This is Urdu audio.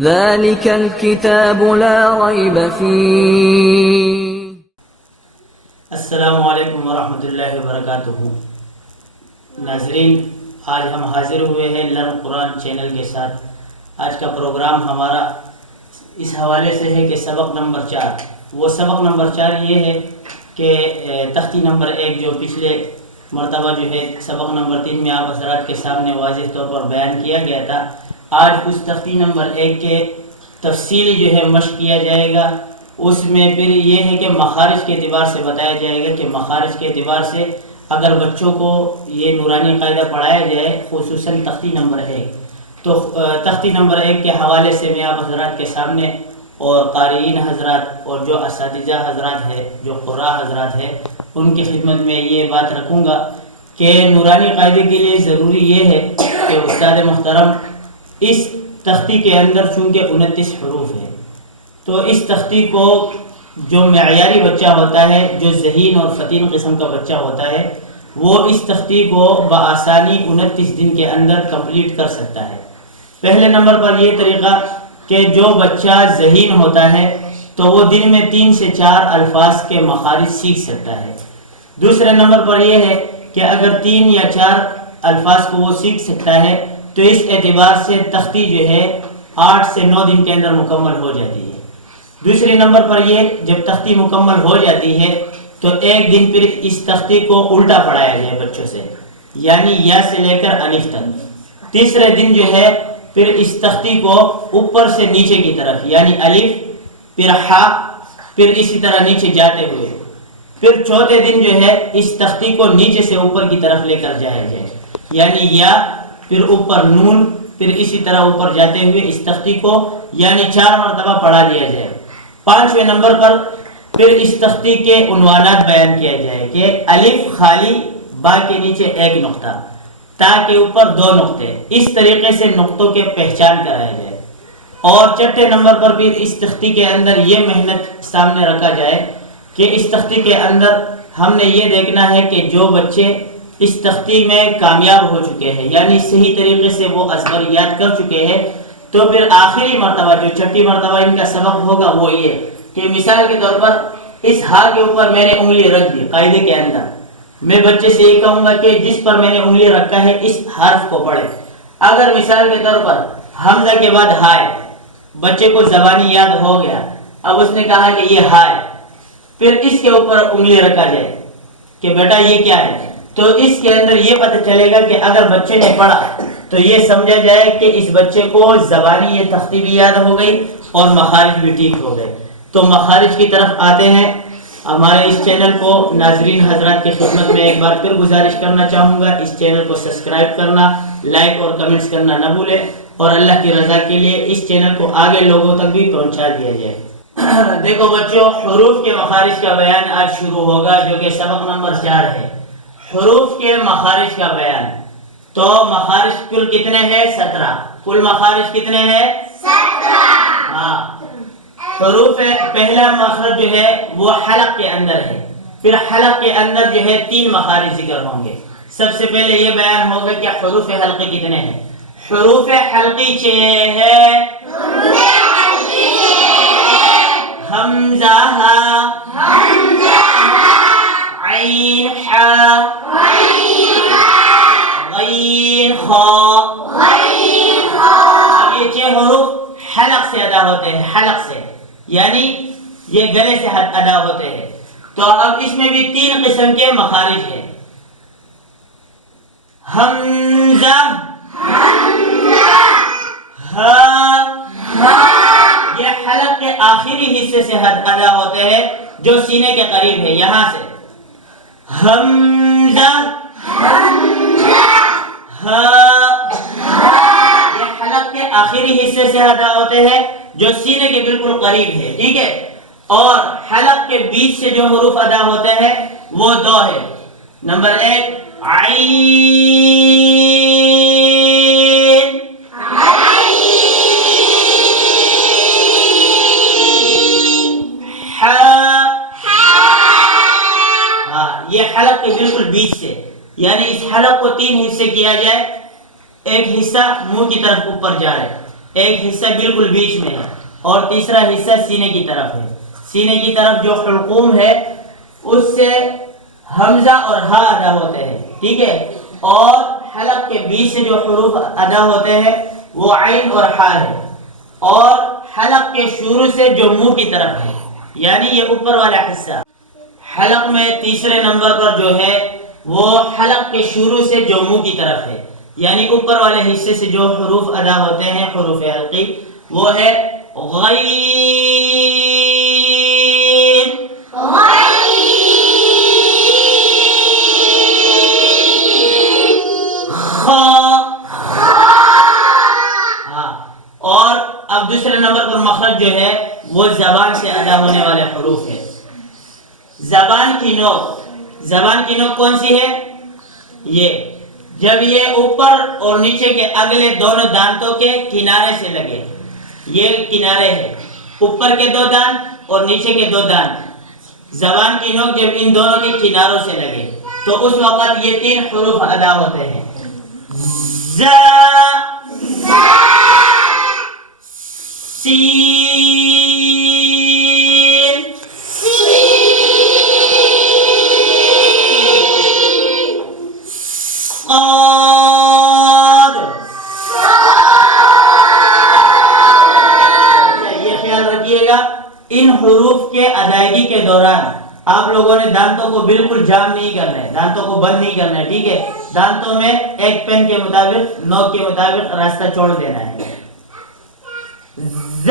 ذلك الكتاب لا ريب فيه. السلام علیکم ورحمۃ اللہ وبرکاتہ. ناظرین، آج ہم حاضر ہوئے ہیں لرن قرآن چینل کے ساتھ. آج کا پروگرام ہمارا اس حوالے سے ہے کہ سبق نمبر 4. وہ سبق نمبر 4 یہ ہے کہ تختی نمبر 1 جو پچھلے مرتبہ جو ہے سبق نمبر 3 میں آپ حضرات کے سامنے واضح طور پر بیان کیا گیا تھا. آج اس تختی نمبر 1 کے تفصیلی جو ہے مشق کیا جائے گا. اس میں پھر یہ ہے کہ مخارج کے اعتبار سے بتایا جائے گا کہ مخارج کے اعتبار سے اگر بچوں کو یہ نورانی قاعدہ پڑھایا جائے خصوصاً تختی نمبر 1 تو تختی نمبر 1 کے حوالے سے میں آپ حضرات کے سامنے اور قارئین حضرات اور جو اساتذہ حضرات ہے جو قراء حضرات ہے ان کی خدمت میں یہ بات رکھوں گا کہ نورانی قاعدے کے لیے ضروری یہ ہے کہ استاد محترم اس تختی کے اندر چونکہ 29 حروف ہے تو اس تختی کو جو معیاری بچہ ہوتا ہے جو ذہین اور فطین قسم کا بچہ ہوتا ہے وہ اس تختی کو بآسانی 29 دن کے اندر کمپلیٹ کر سکتا ہے. پہلے نمبر پر یہ طریقہ کہ جو بچہ ذہین ہوتا ہے تو وہ دن میں 3 سے 4 الفاظ کے مخارج سیکھ سکتا ہے. دوسرے نمبر پر یہ ہے کہ اگر 3 یا 4 الفاظ کو وہ سیکھ سکتا ہے تو اس اعتبار سے تختی جو ہے 8 سے 9 دن کے اندر مکمل ہو جاتی ہے. دوسرے نمبر پر یہ جب تختی مکمل ہو جاتی ہے تو ایک دن پھر اس تختی کو الٹا پڑھایا جائے بچوں سے، یعنی یا سے لے کر الف تک. تیسرے دن جو ہے پھر اس تختی کو اوپر سے نیچے کی طرف یعنی الف پھر ہا پھر اسی طرح نیچے جاتے ہوئے. پھر چوتھے دن جو ہے اس تختی کو نیچے سے اوپر کی طرف لے کر جایا جائے یعنی یا پھر اوپر نون پھر اسی طرح اوپر جاتے ہوئے اس تختی کو یعنی 4 مرتبہ پڑھا دیا جائے. 5ویں نمبر پر پھر اس تختی کے عنوانات بیان کیا جائے کہ الف خالی، با کے نیچے 1 نقطہ، تا کے اوپر 2 نقطے، اس طریقے سے نقطوں کے پہچان کرایا جائے. اور 6 نمبر پر بھی اس تختی کے اندر یہ محنت سامنے رکھا جائے کہ اس تختی کے اندر ہم نے یہ دیکھنا ہے کہ جو بچے اس تختی میں کامیاب ہو چکے ہیں یعنی صحیح طریقے سے وہ ازبریات کر چکے ہیں تو پھر آخری مرتبہ جو 6 مرتبہ ان کا سبق ہوگا وہ یہ کہ مثال کے طور پر اس ہا کے اوپر میں نے انگلی رکھ دی. قاعدے کے اندر میں بچے سے یہ کہوں گا کہ جس پر میں نے انگلی رکھا ہے اس حرف کو پڑھے. اگر مثال کے طور پر حمزہ کے بعد ہا ہے، بچے کو زبانی یاد ہو گیا، اب اس نے کہا کہ یہ ہا ہے، پھر اس کے اوپر انگلی رکھا جائے کہ بیٹا یہ کیا ہے، تو اس کے اندر یہ پتہ چلے گا کہ اگر بچے نے پڑھا تو یہ سمجھا جائے کہ اس بچے کو زبانی یہ تختی بھی یاد ہو گئی اور مخارج بھی ٹھیک ہو گئے. تو مخارج کی طرف آتے ہیں. ہمارے اس چینل کو ناظرین حضرات کی خدمت میں ایک بار پھر گزارش کرنا چاہوں گا اس چینل کو سبسکرائب کرنا، لائک اور کمنٹس کرنا نہ بھولیں اور اللہ کی رضا کے لیے اس چینل کو آگے لوگوں تک بھی پہنچا دیا جائے. دیکھو بچوں، حروف کے مخارج کا بیان آج شروع ہوگا جو کہ سبق نمبر 4 ہے. حروف کے مخارج کا بیان. تو مخارج کل کتنے ہیں؟ 17. کل مخارج کتنے ہیں؟ 17. ہاں، حروف پہلا مخرج جو ہے وہ حلق کے اندر ہے. پھر حلق کے اندر جو ہے 3 مخارج ذکر ہوں گے. سب سے پہلے یہ بیان ہوگا کہ حروف حلقی کتنے ہیں. حروف حلقی 6 ہے. حمزہ عین حا غین خا. اب یہ 6 حروف حلق سے ادا ہوتے ہیں، حلق سے یعنی یہ گلے سے ادا ہوتے ہیں. تو اب اس میں بھی 3 قسم کے مخارج ہیں. حمزہ، یہ حلق کے آخری حصے سے ادا ہوتے ہیں جو سینے کے قریب ہے، یہاں سے. حمزہ، یہ حلق کے آخری حصے سے ادا ہوتے ہیں جو سینے کے بالکل قریب ہے. ٹھیک ہے. اور حلق کے بیچ سے جو حروف ادا ہوتے ہیں وہ 2 ہے. نمبر 1 عین، یہ حلق کے بالکل بیچ سے یعنی اس حلق کو 3 حصے کیا جائے. ایک حصہ منہ کی طرف اوپر جا رہا ہے ایک حصہ بالکل بیچ میں ہے اور تیسرا حصہ سینے کی طرف ہے. سینے کی طرف جو حلقوم ہے اس سے حمزہ اور ہا ادا ہوتے ہیں, ٹھیک ہے, اور حلق کے بیچ سے جو حروف ادا ہوتے ہیں وہ عین اور ہا ہے, اور حلق کے شروع سے جو منہ کی طرف ہے یعنی یہ اوپر والا حصہ. حلق میں تیسرے نمبر پر جو ہے وہ حلق کے شروع سے جو منہ کی طرف ہے یعنی اوپر والے حصے سے جو حروف ادا ہوتے ہیں حروف حلقی وہ ہے غین, خا. اور اب دوسرے نمبر پر مخرج جو ہے وہ زبان سے ادا ہونے والے حروف ہے. زبان کی نوک کون سی ہے؟ یہ جب یہ اوپر اور نیچے کے اگلے دونوں دانتوں کے کنارے سے لگے, یہ کنارے ہے, اوپر کے 2 دانت اور نیچے کے 2 دانت, زبان کی نوک جب ان دونوں کے کناروں سے لگے تو اس وقت یہ 3 حروف ادا ہوتے ہیں. ز, سین, صاد. یہ خیال رکھیے گا ان حروف کے ادائیگی کے دوران آپ لوگوں نے دانتوں کو بالکل جام نہیں کرنا ہے, دانتوں کو بند نہیں کرنا ہے, ٹھیک ہے. دانتوں میں ایک پین کے مطابق, نوک کے مطابق راستہ چھوڑ دینا ہے. ز